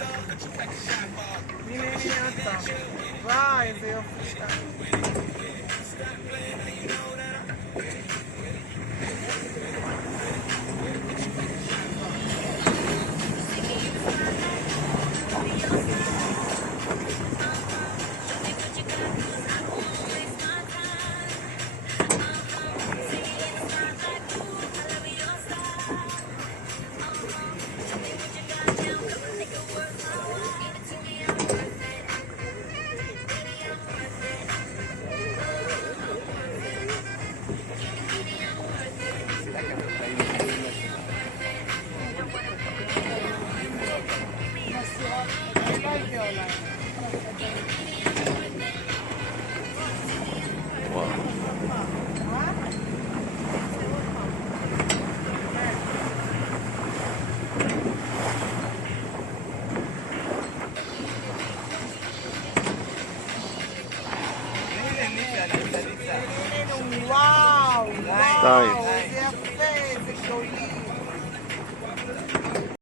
הנה, הנה אותה. וואי, איזה יופי שלך. וואו, וואו, איזה יפה, איזה גדולים.